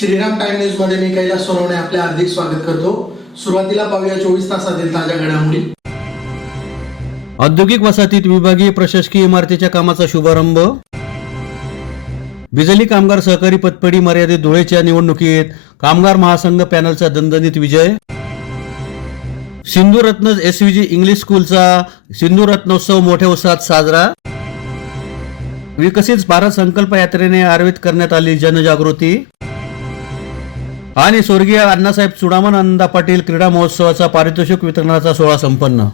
Shriram time news मध्ये मी कैलास सोनवणे आपले हार्दिक स्वागत करतो। सुरुवातीला पाहूया 24 तासातील ताज्या घडामोडी। औद्योगिक वसाहतीत विभागीय प्रशासकीय इमारतीच्या कामाचा शुभारंभ। बिजली कामगार सहकारी पतपेढी मर्यादित धुळेच्या निवडणुकीत कामगार महासंघ पॅनलचा दणदणीत विजय। सिंधू रत्न एसव्हीजी इंग्लिश स्कूलचा सिंधू रत्नोत्सव मोठ्या उत्साहात साजरा। विकसित भारत संकल्प यात्रेने आयोजित करण्यात आली जनजागृती। आणि स्वर्गीय अण्णासाहेब चुडामन आनंदा पाटील क्रीडा महोत्सवाचा पारितोषिक वितरणाचा सोहळा संपन्न।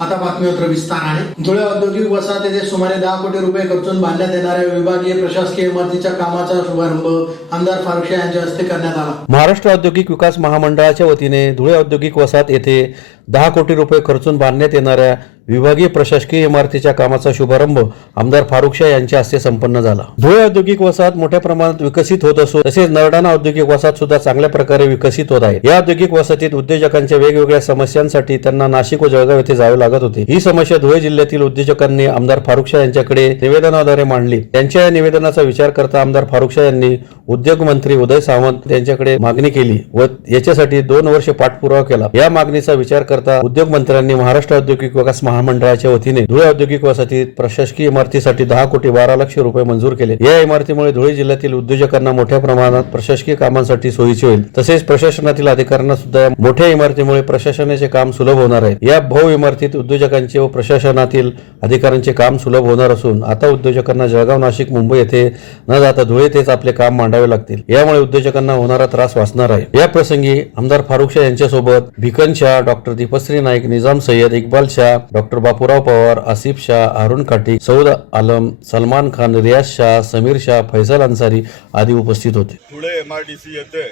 आता बातमीपत्र विस्ताराने। धुळे औद्योगिक वसाहत येथे सुमारे 10 कोटी रुपये खर्चून बांधण्यात येणाऱ्या विभागीय प्रशासकीय इमारतीच्या कामाचा शुभारंभ आमदार फारुख शाह यांच्या हस्ते करण्यात आला। महाराष्ट्र औद्योगिक विकास महामंडळाच्या वतीने धुळे औद्योगिक वसाहत येथे 10 कोटी रुपये खर्चून बांधण्यात येणाऱ्या विभागीय प्रशासकीय इमारतीच्या कामाचा शुभारंभ आमदार फारुख शाह यांच्या हस्ते संपन्न झाला। धुळे औद्योगिक वसाहत मोठ्या प्रमाणात विकसित होत असून तसेच नरडाणा औद्योगिक वसाहत सुद्धा चांगल्या प्रकारे विकसित होत आहे। या औद्योगिक वसाहतीत उद्योजकांच्या वेगवेगळ्या समस्यांसाठी त्यांना नाशिक व जळगाव येथे जावे लागत होते। ही समस्या धुळे जिल्ह्यातील उद्योजकांनी आमदार फारुख शाह यांच्याकडे निवेदनाद्वारे मांडली। त्यांच्या या निवेदनाचा विचार करता आमदार फारुख शाह यांनी उद्योग मंत्री उदय सामंत यांच्याकडे मागणी केली व याच्यासाठी 2 वर्ष पाठपुरावा केला। या मागणीचा विचार करता उद्योग मंत्र्यांनी महाराष्ट्र औद्योगिक विकास महामंडळाच्या वतीने धुळे औद्योगिक वसाहतीत प्रशासकीय इमारतीसाठी 10 कोटी 12 लाख रुपये मंजूर केले। या इमारतीमुळे धुळे जिल्ह्यातील उद्योजकांना मोठ्या प्रमाणात प्रशासकीय कामांसाठी सोयीचे होईल। तसेच प्रशासनातील अधिकाऱ्यांना सुद्धा मोठ्या इमारतीमुळे प्रशासनाचे काम सुलभ होणार आहे। या भव्य इमारतीत उद्योजकांचे व प्रशासनातील अधिकाऱ्यांचे काम सुलभ होणार असून आता उद्योजकांना जळगाव, नाशिक, मुंबई येथे न जाता धुळे येथेच आपले काम मांडावे लागतील। यामुळे उद्योजकांना होणारा त्रास वाचणार आहे। या प्रसंगी आमदार फारुख शाह यांच्यासोबत भिकन शाह, डॉक्टर दीपश्री नाईक, निजाम सय्यद, इक्बाल शाह, डॉक्टर बापूराव पवार, आसिफ शाह, हारून खाटी, सौद आलम, सलमान खान, रियाज शाह, समीर शाह, फैसल अन्सारी आदी उपस्थित होते। धुळे MRDC येथे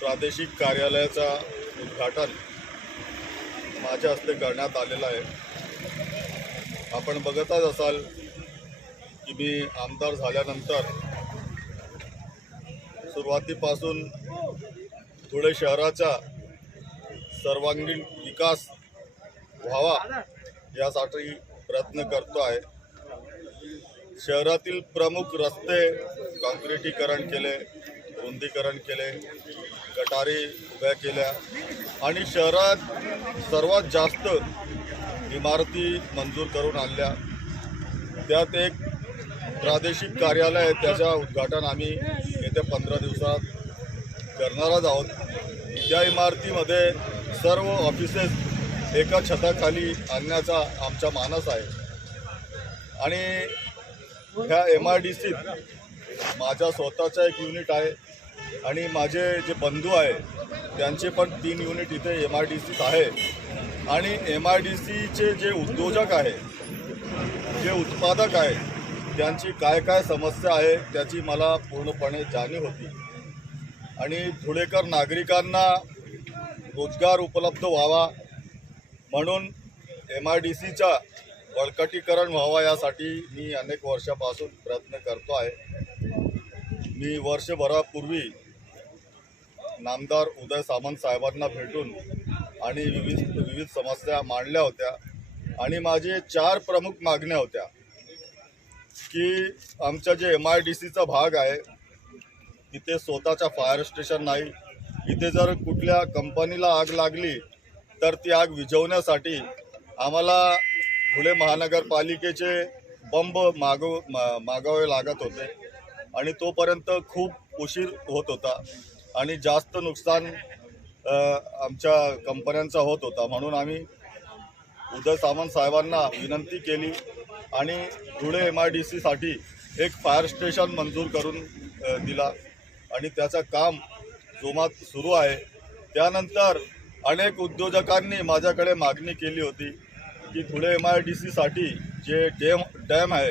प्रादेशिक कार्यालयाचा उद्घाटन माझ्या हस्ते करण्यात आलेला आहे। आपण बघतच असाल की मी आमदार झाल्यानंतर सुरुवातीपासून धुळे शहराचा सर्वांगीण विकास व्हावा यासाठी प्रयत्न करतो आहे। शहरातील प्रमुख रस्ते काँक्रिटीकरण केले, रुंदीकरण केले, गटारी उभ्या केल्या आणि शहरात सर्वात जास्त इमारती मंजूर करून आणल्या। त्यात एक प्रादेशिक कार्यालय आहे, त्याच्या उद्घाटन आम्ही येत्या 15 दिवसात करणारच आहोत। त्या इमारतीमध्ये सर्व ऑफिसेस एका छताखाली आणण्याचा आमचा मानस आहे आणि ह्या MRDCत माझा स्वतःचा एक युनिट आहे आणि माझे जे बंधू आहे त्यांचे पण 3 युनिट इथे MRDCत आहे आणि MRDCचे जे उद्योजक आहे, जे उत्पादक आहे, त्यांची काय काय समस्या आहे त्याची मला पूर्णपणे जाणीव होती आणि धुळेकर नागरिकांना रोजगार उपलब्ध व्हावा म्हणून MRDCचा बळकटीकरण व्हावा यासाठी मी अनेक वर्षापासून प्रयत्न करतो आहे। मी वर्षभरापूर्वी नामदार उदय सामंत साहेबांना भेटून आणि विविध समस्या मांडल्या होत्या आणि माझे 4 प्रमुख मागण्या होत्या की आमचा जे MRDCचा भाग आहे तिथे स्वतःचा फायर स्टेशन नाही। इथे जर कुठल्या कंपनीला आग लागली तर ती आग विझवण्यासाठी आम्हाला धुळे महानगरपालिकेचे बंब मागावे लागत होते आणि तोपर्यंत खूप उशीर होत होता आणि जास्त नुकसान आमच्या कंपन्यांचा होत होता। म्हणून आम्ही उदय सामंत साहेबांना विनंती केली आणि धुळे MRDCसाठी एक फायर स्टेशन मंजूर करून दिला आणि त्याचं काम जोमात सुरू आहे। त्यानंतर अनेक उद्योजकांनी माझ्याकडे मागणी केली होती की धुळे MRDCसाठी जे डॅम आहे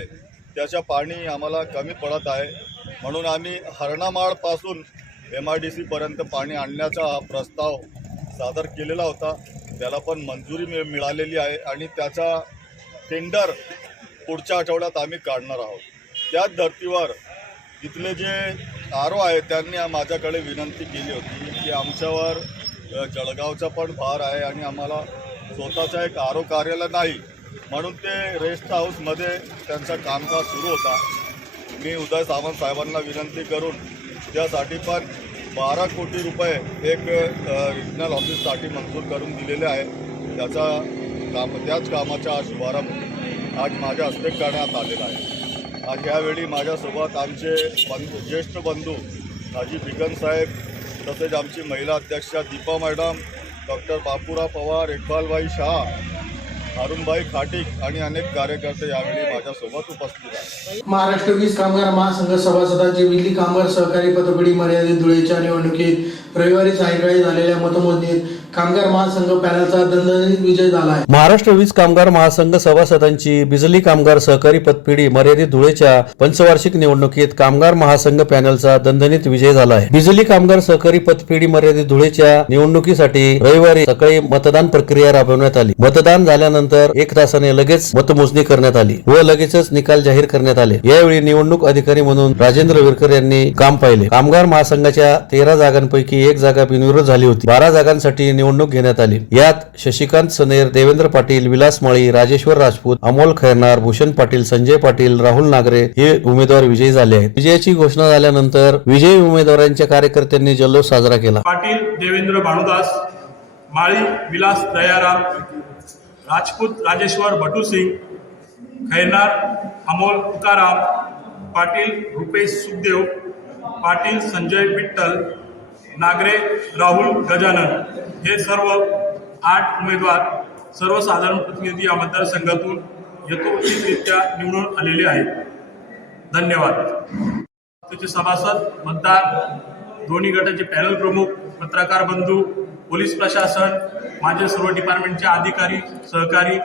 त्याच्या पाणी आम्हाला कमी पडत आहे म्हणून आम्ही हरणामाळपासून MRDCपर्यंत पाणी आणण्याचा हा प्रस्ताव सादर केलेला होता। त्याला पण मंजुरी मिळालेली आहे आणि त्याचा टेंडर पुढच्या आठवड्यात आम्ही काढणार आहोत। त्याच धर्तीवर तिथले जे RO आहे त्यांनी माझ्याकडे विनंती केली होती की आमच्यावर जळगावचा पण भार आहे आणि आम्हाला स्वतःचा एक RO कार्यालय नाही म्हणून ते रेस्ट हाऊसमध्ये त्यांचा कामकाज सुरू होता मी उदय सामंत साहेबांना विनंती करून त्यासाठी पण 12 कोटी रुपये एक रिजनल ऑफिससाठी मंजूर करून दिलेले आहे. त्याच कामाचा शुभारंभ आज माझ्या हस्ते करण्यात आलेला आहे. आज यावेळी माझ्यासोबत आमचे ज्येष्ठ बंधू हाजी बिगन साहेब, तसेच आमची महिला अध्यक्षा दीपा मॅडम, डॉक्टर बापूराव पवार, इक्बालभाई शाह, अरुणभाई खाटीक आणि अनेक कार्यकर्ते यावेळी माझ्यासोबत उपस्थित आहेत. महाराष्ट्र वीज कामगार महासंघ सभासदांची बिजली कामगार सहकारी पतपेढी मर्यादित धुळेच्या निवडणुकीत रविवारी सायंकाळी झालेल्या मतमोजणीत कामगार महासंघ पॅनलचा दणदणीत विजय झाला आहे. महाराष्ट्र वीज कामगार महासंघ सभासदांची बिजली कामगार सहकारी पतपेढी मर्यादित धुळेच्या पंचवार्षिक निवडणुकीत कामगार महासंघ पॅनलचा दणदणीत विजय झाला आहे. बिजली कामगार सहकारी पतपेढी मर्यादित धुळेच्या निवडणुकीसाठी रविवारी सकाळी मतदान प्रक्रिया राबवण्यात आली. मतदान झाल्यानंतर 1 तासाने लगेच मतमोजणी करण्यात आली व लगेचच निकाल जाहीर करण्यात आले. यावेळी निवडणूक अधिकारी म्हणून राजेंद्र विरकर यांनी काम पाहिले. कामगार महासंघाच्या 13 जागांपैकी 1 जागा बिनविरोध झाली होती. 12 जागांसाठी निवडणूक घेण्यात आली. यात शशिकांत सनेर, देवेंद्र पाटील, विलास माळी, राजेश्वर राजपूत, अमोल खैरनार, भूषण पाटील, संजय पाटील, राहुल नागरे हे उमेदवार विजयी झाले आहेत. विजयाची घोषणा झाल्यानंतर विजयी उमेदवारांच्या कार्यकर्त्यांनी जल्लोष साजरा केला. पाटील देवेंद्र भानुदास, माळी विलास दयाराम, राजपूत राजेश्वर भटूसिंग, खैरनार अमोल तुकाराम, पाटील रुपेश सुखदेव, पाटील संजय विठ्ठल, नागरे राहुल गजानन हे सर्व 8 उमेदवार सर्वसाधारण प्रतिनिधी या मतदारसंघातून यथोचितरित्या निवडून आलेले आहेत. धन्यवाद. त्याचे सभासद, मतदार, दोन्ही गटाचे पॅनल प्रमुख, पत्रकार बंधू, पोलीस प्रशासन, माझे सर्व डिपार्टमेंटचे अधिकारी, सहकारी,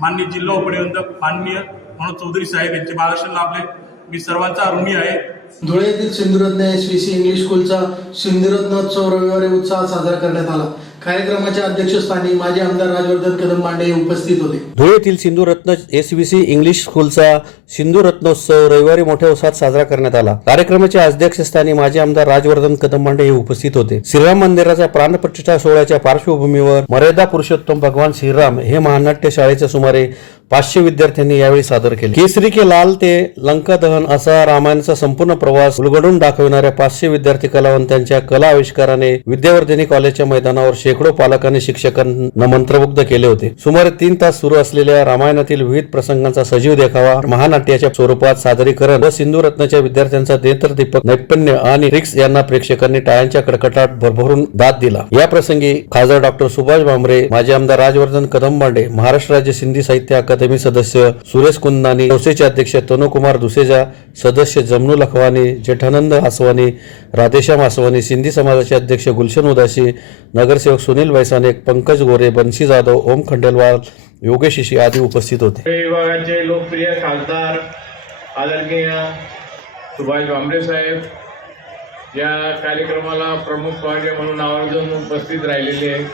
माननीय जिल्हा उपनिबंधक माननीय मनोज चौधरी साहेब यांचे मार्गदर्शन लाभले. मी सर्वांचा ऋणी आहे. धुळे येथील सिंधुरत्न SVC इंग्लिश स्कूलचा सिंधुरत्नोत्सव रविवारी उत्साहात साजरा करण्यात आला. कार्यक्रमाच्या अध्यक्षस्थानी माजी आमदार राजवर्धन कदम मांडे हे उपस्थित होते. धुळे येथील सिंधुरत्न SVC इंग्लिश स्कूलचा सिंधुरत्नोत्सव रविवारी मोठ्या उत्साहात साजरा करण्यात आला. कार्यक्रमाच्या अध्यक्षस्थानी माजी आमदार राजवर्धन कदम मांडे हे उपस्थित होते. श्रीराम मंदिराच्या प्राणप्रतिष्ठा सोहळ्याच्या पार्श्वभूमीवर मर्यादा पुरुषोत्तम भगवान श्रीराम हे महानाट्य शाळेच्या सुमारे 500 विद्यार्थ्यांनी यावेळी सादर केले. केसरी के लाल ते लंका दहन असा रामायणाचा संपूर्ण प्रवास उलगडून दाखविणाऱ्या 500 विद्यार्थी कलावंतांच्या कला आविष्काराने विद्यावर्धिनी कॉलेजच्या मैदानावर शेकडो पालकांनी शिक्षकांना मंत्रमुग्ध केले होते. सुमारे 3 तास सुरू असलेल्या रामायणातील विविध प्रसंगांचा सजीव देखावा, महानाट्याच्या स्वरूपात सादरीकरण व सिंधुरत्नच्या विद्यार्थ्यांचा नेत्रदीपक नैपुण्य आणि रिक्स यांना प्रेक्षकांनी टाळ्यांच्या कडकडाट भरभरून दाद दिला. या प्रसंगी खासदार डॉक्टर सुभाष भामरे, माजी आमदार राजवर्धन कदम मांडे, महाराष्ट्र राज्य सिंधी साहित्य अकादमी सदस्य सुरेश कुंदानी, संस्थेचे अध्यक्ष तनुकुमार दुसेजा, सदस्य जमनू लखवानी, जेठानंद आसवानी, राधेश्याम आसवानी, सिंधी समाजाचे अध्यक्ष गुलशन उदासी, नगरसेवक सुनील वैसानेक, पंकज गोरे, बन्सी जाधव, ओम खंडेलवाल, योगेश शिशी आदी उपस्थित होते. विभागाचे लोकप्रिय खासदार आदरणीय सुभाष भामरे साहेब या कार्यक्रमाला प्रमुख पाहुणे म्हणून आवर्जून उपस्थित राहिलेले आहेत.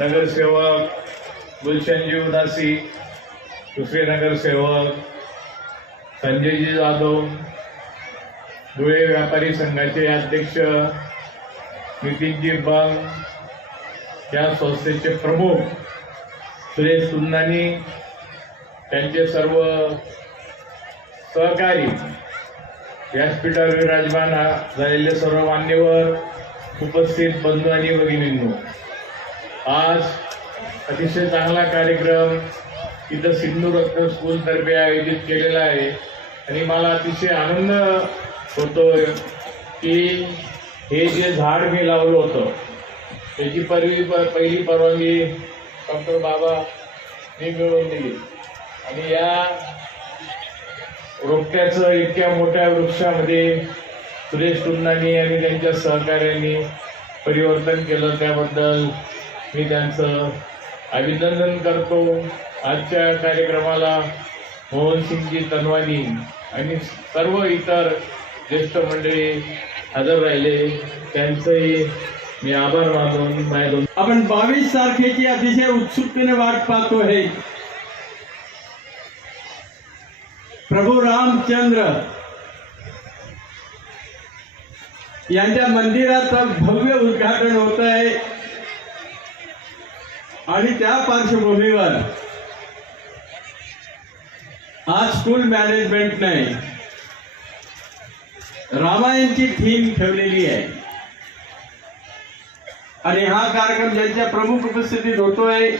नगरसेवक गुलशनजी उदासी, दुसरे नगरसेवक संजयजी जाधव, धुळे व्यापारी संघाचे अध्यक्ष नितीनजी बंग, या संस्थेचे प्रमुख सुरेश कुंदानी, त्यांचे सर्व सहकारी, व्यासपीठावर विराजमान झालेले सर्व मान्यवर, उपस्थित बंधू आणि भगिनींनो, आज अतिशय चांगला कार्यक्रम इथं सिंधुरत्न स्कूलतर्फे आयोजित केलेला आहे आणि मला अतिशय आनंद होतोय की हे जे झाड मी लावलं होतं त्याची पहिली परवानगी डॉक्टर बाबा मी मिळवून दिली आणि या रोपट्याचं इतक्या मोठ्या वृक्षामध्ये सुरेश कुंदानी आणि त्यांच्या सहकार्यांनी परिवर्तन केलं, त्याबद्दल मी त्यांचं अभिनंदन करतो. आजच्या कार्यक्रमाला मोहनसिंगजी तनवानी आणि सर्व इतर ज्येष्ठ मंडळी हजर राहिले, त्यांचंही मी आभार मानून आपण 22 तारखेची अतिशय उत्सुकतेने वाट पाहतो आहे. प्रभू रामचंद्र यांच्या मंदिराचं भव्य उद्घाटन होत आहे आणि त्या पार्श्वभूमीवर आज स्कूल मॅनेजमेंटने रामायणची थीम ठेवलेली आहे आणि हा कार्यक्रम ज्यांच्या प्रमुख उपस्थितीत होतोय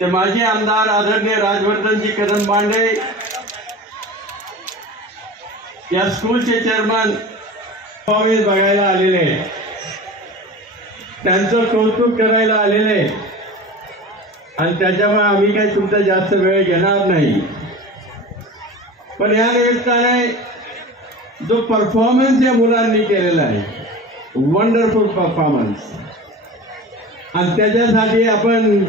ते माजी आमदार आदरणीय राजवर्धनजी कदम बांडे, या स्कूलचे चेअरमन परफॉर्मन्स बघायला आलेले आहेत, त्यांचं कौतुक करायला आलेले आहेत आणि त्याच्यामुळे आम्ही काही तुमचा जास्त वेळ घेणार नाही. पण या निमित्ताने जो परफॉर्मन्स या मुलांनी केलेला आहे, वंडरफुल परफॉर्मन्स, आणि त्याच्यासाठी आपण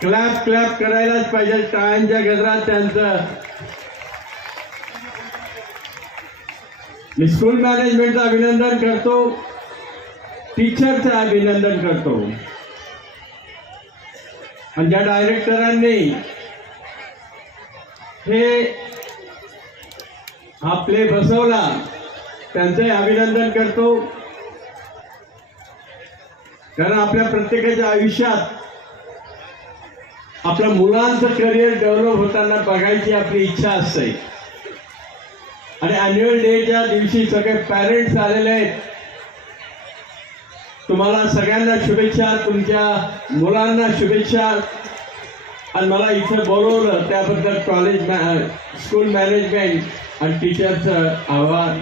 क्लॅप करायलाच पाहिजे. टाळ्यांच्या गजरात त्यांचं मी स्कूल मॅनेजमेंटचं अभिनंदन करतो, टीचरचं अभिनंदन करतो आणि ज्या डायरेक्टरांनी हे हा प्ले बसवला त्यांचंही अभिनंदन करतो. कारण आपल्या प्रत्येकाच्या आयुष्यात आपल्या मुलांचं करिअर डेव्हलप होताना बघायची आपली इच्छा असते आणि अॅन्युअल डेच्या दिवशी सगळे पॅरेंट्स आलेले आहेत. तुम्हाला सगळ्यांना शुभेच्छा, तुमच्या मुलांना शुभेच्छा आणि मला इथे बोलवलं त्याबद्दल स्कूल मॅनेजमेंट आणि टीचरचं आभार.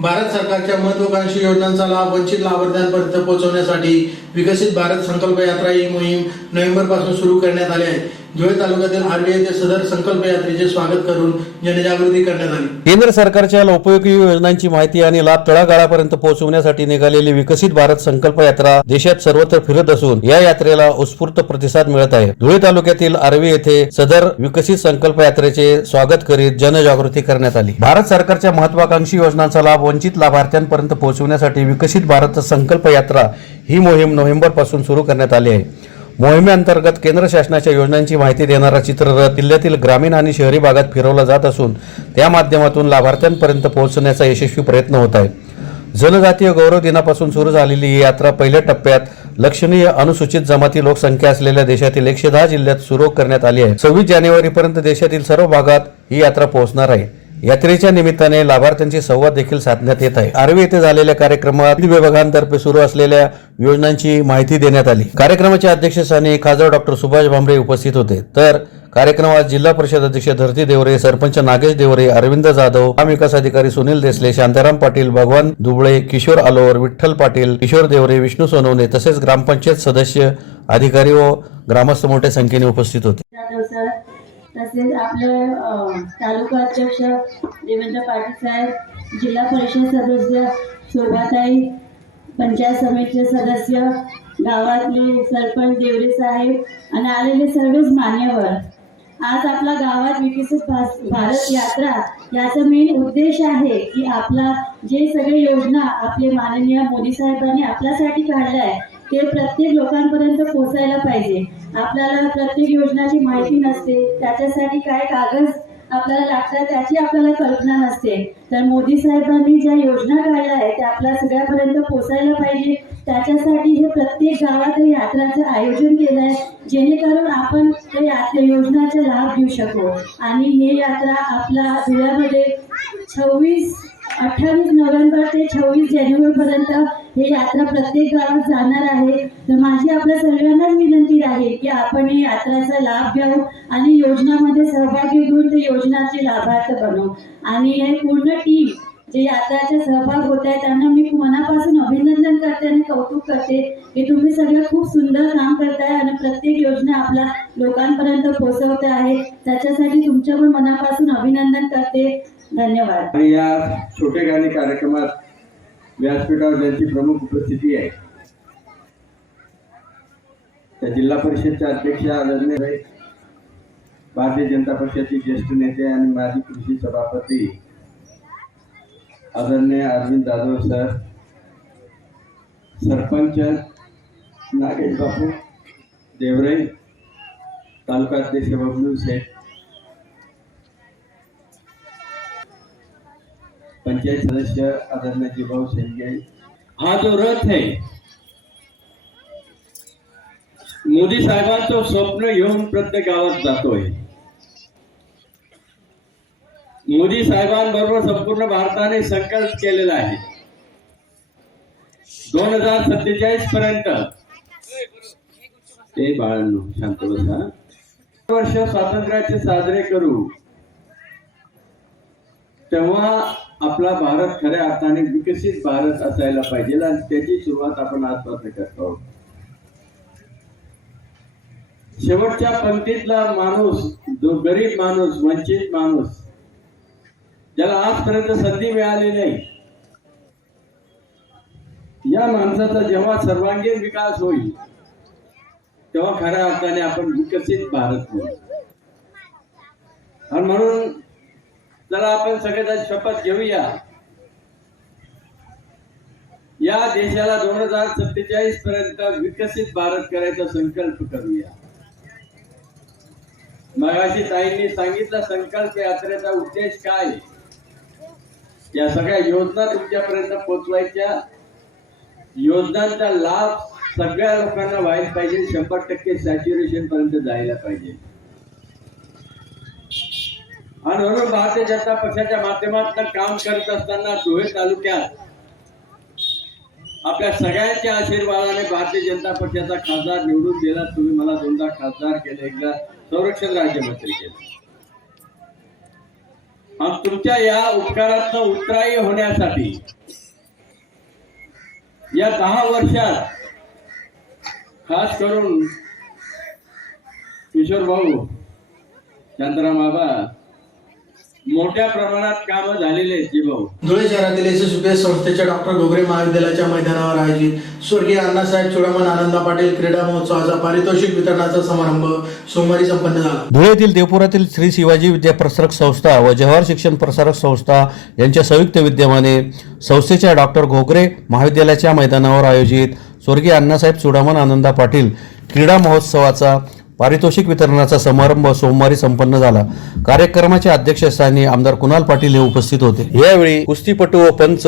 भारत सरकारच्या महत्वाकांक्षी योजनांचा लाभ वंचित लाभार्थ्यांपर्यंत पोहोचवण्यासाठी विकसित भारत संकल्प यात्रा ही मोहीम नोव्हेंबर पासून सुरू करण्यात आली आहे. धुळे तालुक्यातील आर्वी येथे सदर संकल्प यात्रेचे स्वागत करून जनजागृती करण्यात आली. केंद्र सरकारच्या उपयोगी योजनांची माहिती आणि लाभ तळागाळापर्यंत पोहोचवण्यासाठी निघालेली विकसित भारत संकल्प यात्रा देशात सर्वत्र फिरत असून या यात्रेला उत्स्फूर्त प्रतिसाद मिळत आहे. धुळे तालुक्यातील आर्वी येथे सदर विकसित संकल्प यात्रेचे स्वागत करीत जनजागृती करण्यात आली. भारत सरकारच्या महत्वाकांक्षी योजनांचा लाभ वंचित लाभार्थ्यांपर्यंत पोहोचवण्यासाठी विकसित भारत संकल्प यात्रा ही मोहीम नोव्हेंबर पासून सुरू करण्यात आली आहे. मोहिमेअंतर्गत केंद्र शासनाच्या योजनांची माहिती देणारा चित्ररथ जिल्ह्यातील ग्रामीण आणि शहरी भागात फिरवला जात असून त्या माध्यमातून लाभार्थ्यांपर्यंत पोहोचण्याचा यशस्वी प्रयत्न होत आहे. जनजातीय गौरव दिनापासून सुरू झालेली ही यात्रा पहिल्या टप्प्यात लक्षणीय अनुसूचित जमाती लोकसंख्या असलेल्या देशातील 110 जिल्ह्यात सुरू करण्यात आली आहे. 26 जानेवारीपर्यंत देशातील सर्व भागात ही यात्रा पोहोचणार आहे. यात्रेच्या निमित्ताने लाभार्थ्यांशी संवाद देखील साधण्यात येत आहे. आर्वी येथे झालेल्या कार्यक्रमात विविध विभागांतर्फे सुरू असलेल्या योजनांची माहिती देण्यात आली. कार्यक्रमाच्या अध्यक्षस्थानी खासदार डॉक्टर सुभाष भामरे उपस्थित होते. तर कार्यक्रमात जिल्हा परिषद अध्यक्ष धरती देवरे, सरपंच नागेश देवरे, अरविंद जाधव, ग्रामविकास अधिकारी सुनील देसले, शांताराम पाटील, भगवान दुबळे, किशोर आलोर, विठ्ठल पाटील, किशोर देवरे, विष्णू सोनवणे तसेच ग्रामपंचायत सदस्य, अधिकारी व ग्रामस्थ मोठ्या संख्येने उपस्थित होते. तसेच आपले तालुका अध्यक्ष देवेंद्र पाटील साहेब, जिल्हा परिषद सदस्य शोभाताई, पंचायत समितीचे सदस्य, गावातले सरपंच देवरे साहेब आणि आलेले सर्वच मान्यवर. आज आपला गावात विकसित भारत यात्रा याचा मेन उद्देश आहे की आपला जे सगळे योजना आपले माननीय मोदी साहेबांनी आपल्यासाठी काढल्या आहे ते प्रत्येक लोकांपर्यंत पोहोचायला पाहिजे. आपल्याला प्रत्येक योजनाची माहिती नसते, त्याच्यासाठी काय कागद आपल्याला लागतात त्याची आपल्याला कल्पना नसते. तर मोदी साहेबांनी ज्या योजना काढल्या आहेत त्या आपल्या सगळ्यापर्यंत पोहोचायला पाहिजे. त्याच्यासाठी हे प्रत्येक गावात यात्राचं आयोजन केलं आहे जेणेकरून आपण त्या योजनाचा लाभ घेऊ शकू. आणि ही यात्रा आपल्या धुळ्यामध्ये 28 नोव्हेंबर ते 26 जानेवारीपर्यंत ही यात्रा प्रत्येक गावात जाणार आहे. तर माझी आपल्या सर्वांनाच विनंती आहे की आपण ही यात्राचा लाभ घ्यावं आणि योजनामध्ये सहभागी होऊन ते योजनाचे लाभार्थ बनवू. आणि हे पूर्ण टीम जे यात्राचे सहभाग होत आहे त्यांना मी मनापासून अभिनंदन करते आणि कौतुक करते की तुम्ही सगळं खूप सुंदर काम करताय आणि प्रत्येक योजना आपल्या लोकांपर्यंत पोहोचवते आहे. त्याच्यासाठी तुमच्या पण मनापासून अभिनंदन करते. धन्यवाद. आणि या छोटे गाणे कार्यक्रमात व्यासपीठावर ज्यांची प्रमुख उपस्थिती आहे त्या जिल्हा परिषदच्या अध्यक्ष आदरणीय भारतीय जनता पक्षाचे ज्येष्ठ नेते आणि माजी कृषी सभापती आदरणीय अरविंद जाधव सर, सरपंच नागेश बापू देवरे, तालुका अध्यक्ष बबलू शेठ, पंचायत सदस्य आदरणीय जीभाऊ शेंगे. हा जो रथ आहे मोदी साहेबांचं स्वप्न घेऊन प्रत्येक गावात जातोय. मोदी साहेबांबरोबर संपूर्ण भारताने संकल्प केलेला आहे. 2047 पर्यंत ते बाळांनो शांत बसा. वर्ष स्वातंत्र्याचे साजरे करू तेव्हा आपला भारत खऱ्या अर्थाने विकसित भारत असायला पाहिजे आणि त्याची सुरुवात आपण आजपासून करतो आहोत. शेवटच्या पंक्तीतला माणूस, जो गरीब माणूस, वंचित माणूस, ज्याला आजपर्यंत संधी मिळाली नाही, या माणसाचा जेव्हा सर्वांगीण विकास होईल तेव्हा खऱ्या अर्थाने आपण विकसित भारत होऊ. आणि म्हणून चला आपण सगळेजण शपथ घेऊया, या देशाला 2047 पर्यंत विकसित भारत करायचा संकल्प करूया. मगाशी ताईंनी सांगितलं संकल्प यात्रेचा उद्देश काय. या सगळ्या योजना तुमच्यापर्यंत पोहोचवायच्या, योजनांचा लाभ सगळ्या लोकांना व्हायला पाहिजे, 100% सॅच्युरेशन पर्यंत जायला पाहिजे. आणि म्हणून भारतीय जनता पक्षाच्या माध्यमातून काम करत असताना धुळे तालुक्यात आपल्या सगळ्यांच्या आशीर्वादाने भारतीय जनता पक्षाचा खासदार निवडून दिला. तुम्ही मला 2दा खासदार केले, एकदा संरक्षण राज्यमंत्री केले. आणि तुमच्या या उपकारातनं उत्तरायी होण्यासाठी या 10 वर्षात खास करून किशोर भाऊ, शांताराम बाबा, मोठ्या प्रमाणात कामं झालेले आहेत. जी भाऊ, धुळे शहरातील SSPS संस्थेच्या डॉक्टर घोगरे महाविद्यालयाच्या मैदानावर आयोजित स्वर्गीय अण्णासाहेब चुडामण आनंदा पाटील क्रीडा महोत्सवाचा पारितोषिक वितरणाचा समारंभ सोमवारी संपन्न झाला. धुळेतील देवपुरातील श्री शिवाजी विद्याप्रसारक संस्था व जवाहर शिक्षण प्रसारक संस्था यांच्या संयुक्त विद्यमाने संस्थेच्या डॉक्टर घोगरे महाविद्यालयाच्या मैदानावर आयोजित स्वर्गीय अण्णासाहेब चुडामण आनंदा पाटील क्रीडा महोत्सवाचा पारितोषिक वितरणाचा समारंभ सोमवारी संपन्न झाला. कार्यक्रमाच्या अध्यक्षस्थानी आमदार कुणाल पाटील हे उपस्थित होते. यावेळी कुस्तीपटू व पंच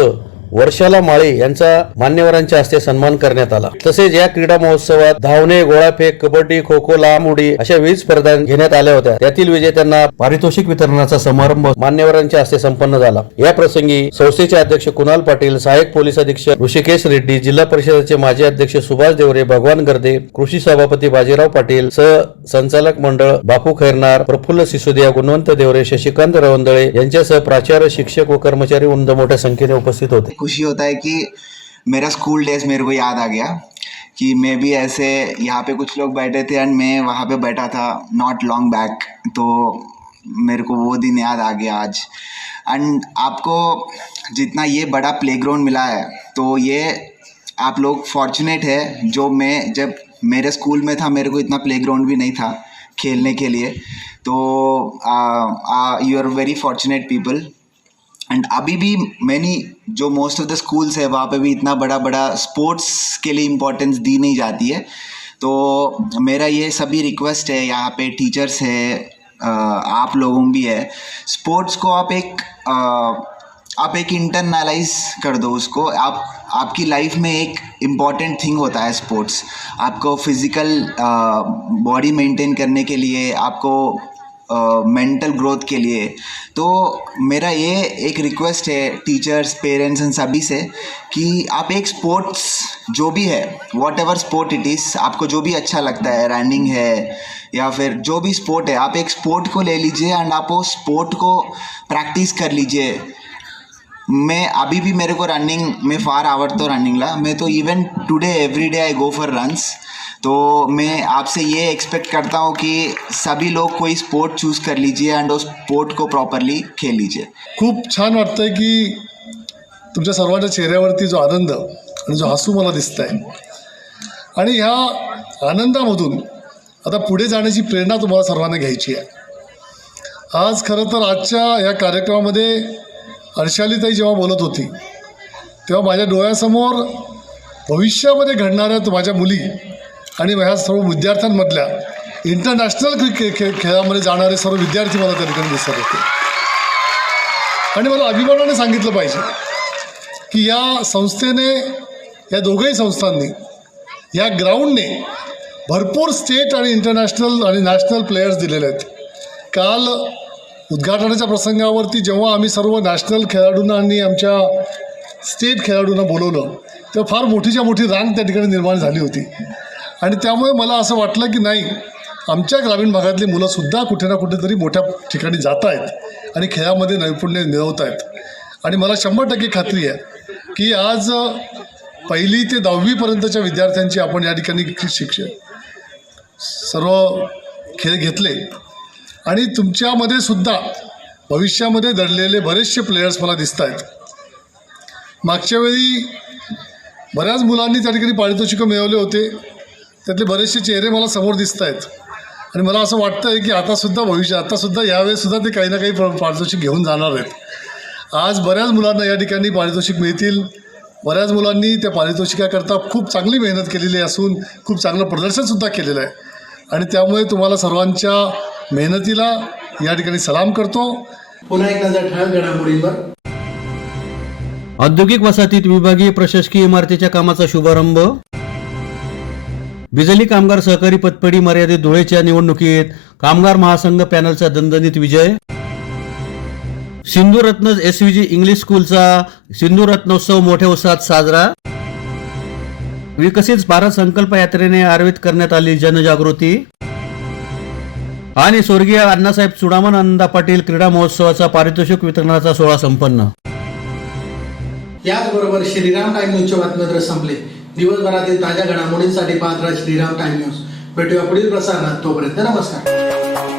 वर्षाला माळे यांचा मान्यवरांच्या हस्ते सन्मान करण्यात आला. तसेच या क्रीडा महोत्सवात धावणे, गोळाफेक, कबड्डी, खो खो, लांब उडी अशा विविध स्पर्धा घेण्यात आल्या होत्या. त्यातील विजेत्यांना पारितोषिक वितरणाचा समारंभ मान्यवरांच्या हस्ते संपन्न झाला. या प्रसंगी संस्थेचे अध्यक्ष कुणाल पाटील, सहाय्यक पोलीस अधीक्षक ऋषिकेश रेड्डी, जिल्हा परिषदेचे माजी अध्यक्ष सुभाष देवरे, भगवान गर्दे, कृषी सभापती बाजीराव पाटील, सह संचालक मंडळ बापू खैरनार, प्रफुल्ल सिसोदिया, गुणवंत देवरे, शशिकांत रवंदळे यांच्यासह प्राचार्य, शिक्षक व कर्मचारी वृंद मोठ्या संख्येने उपस्थित होते. खुशी होता है कि मेरा स्कूल डेज मेरे को याद आ गया कि मैं भी ऐसे यहाँ पे कुछ लोग बैठे थे एंड मैं वहाँ पे बैठा था नॉट लॉन्ग बैक, तो मेरे को वो दिन याद आ गया आज. एंड आपको जितना ये बड़ा प्लेग्राउंड मिला है तो ये आप लोग फॉर्चुनेट है. जो मैं जब मेरे स्कूल में था मेरे को इतना प्लेग्राउंड भी नहीं था खेलने के लिए, तो you are very fortunate people. And अभी भी मैनी जो मोस्ट ऑफ द स्कूल्स है वहाँ पे भी इतना बड़ा स्पोर्ट्स के लिए इम्पोर्टेंस दी नहीं जाती है. तो मेरा ये सभी रिक्वेस्ट है, यहाँ पे टीचर्स है, आप लोगों भी है, स्पोर्ट्स को आप एक इंटरनलाइज कर दो उसको. आपकी लाइफ में एक इम्पॉर्टेंट थिंग होता है स्पोर्ट्स. आपको फिज़िकल बॉडी मेंटेन करने के लिए, आपको मेंटल ग्रोथ के लिए. तो मेरा ये एक रिक्वेस्ट है टीचर्स, पेरेंट्स एंड सभी से कि आप एक स्पोर्ट्स जो भी है, what ever sport it is, आपको जो भी अच्छा लगता है, रनिंग है या फिर जो भी स्पोर्ट है, आप एक स्पोर्ट को ले लीजिए एंड आप वो स्पोर्ट को प्रैक्टिस कर लीजिए. मैं अभी भी मेरे को रनिंग में फार आवड़ता तो रनिंग ला. मैं तो even today every day I go for runs. तो मैं आपसे ये एक्सपेक्ट करता हूँ कि सभी लोग कोई स्पोर्ट चूज़ कर लीजिए एंड उस स्पोर्ट को प्रॉपरली खेल लीजिए. खूप छान वाटतं आहे की तुमच्या सर्वांच्या चेहऱ्यावरती जो आनंद आणि जो हसू मला दिसत आहे, आणि ह्या आनंदामधून आता पुढे जाण्याची प्रेरणा तुम्हाला सर्वांना घ्यायची आहे. आज खरं तर आजच्या ह्या कार्यक्रमामध्ये अर्शालीताई जेव्हा बोलत होती तेव्हा माझ्या डोळ्यासमोर भविष्यामध्ये घडणाऱ्या माझ्या मुली आणि ह्या सर्व विद्यार्थ्यांमधल्या इंटरनॅशनल खेळामध्ये जाणारे सर्व विद्यार्थी मला त्या ठिकाणी दिसत होते. आणि मला अभिमानाने सांगितलं पाहिजे की या संस्थेने, या दोघंही संस्थांनी, या ग्राउंडने भरपूर स्टेट आणि इंटरनॅशनल आणि नॅशनल प्लेयर्स दिलेले आहेत. काल उद्घाटनाच्या प्रसंगावरती जेव्हा आम्ही सर्व नॅशनल खेळाडूंना आणि आमच्या स्टेट खेळाडूंना बोलवलं तेव्हा फार मोठीच्या मोठी रांग त्या ठिकाणी निर्माण झाली होती. आणि त्यामुळे मला असं वाटलं की नाही, आमच्या ग्रामीण भागातली मुलंसुद्धा कुठे ना कुठेतरी मोठ्या ठिकाणी जात आहेत आणि खेळामध्ये नैपुण्य मिळवत आहेत. आणि मला 100% खात्री आहे की आज 1ली ते 10वीपर्यंतच्या विद्यार्थ्यांची आपण या ठिकाणी सर्व खेळ घेतले आणि तुमच्यामध्ये सुद्धा भविष्यामध्ये दडलेले बरेचसे प्लेयर्स मला दिसत आहेत. मागच्या वेळी बऱ्याच मुलांनी त्या ठिकाणी पारितोषिकं मिळवले होते, त्यातले बरेचसे चेहरे मला समोर दिसत आहेत. आणि मला असं वाटतं आहे की आतासुद्धा यावेळेसुद्धा ते काही ना काही पारितोषिक घेऊन जाणार आहेत. आज बऱ्याच मुलांना या ठिकाणी पारितोषिक मिळतील. बऱ्याच मुलांनी त्या पारितोषिकाकरता खूप चांगली मेहनत केलेली असून खूप चांगलं प्रदर्शनसुद्धा केलेलं आहे. आणि त्यामुळे तुम्हाला सर्वांच्या मेहनतीला या ठिकाणी सलाम करतो. पुन्हा एक नजर ठळक घडामोडींवर. औद्योगिक वसाहतीत विभागीय प्रशासकीय इमारतीच्या कामाचा शुभारंभ. बिजली कामगार सहकारी पतपेढी मर्यादित धुळेच्या निवडणुकीत कामगार महासंघ पॅनलचा दणदणीत विजय. सिंधुरत्न SVG इंग्लिश स्कूलचा सिंधुरत्नोत्सव मोठ्या उत्साहात साजरा. विकसित भारत संकल्प यात्रेने आयोजित करण्यात आली जनजागृती. आणि स्वर्गीय अण्णासाहेब चुडामण आनंदा पाटील क्रीडा महोत्सवाचा पारितोषिक वितरणाचा सोहळा संपन्न. याचबरोबर श्रीराम टाइम न्यूजचे बातमीपत्र संपले. दिवसभरातील ताज्या घडामोडींसाठी पाहत राहा श्रीराम टाइम न्यूज. भेटूया पुढील प्रसारणात. तोपर्यंत नमस्कार.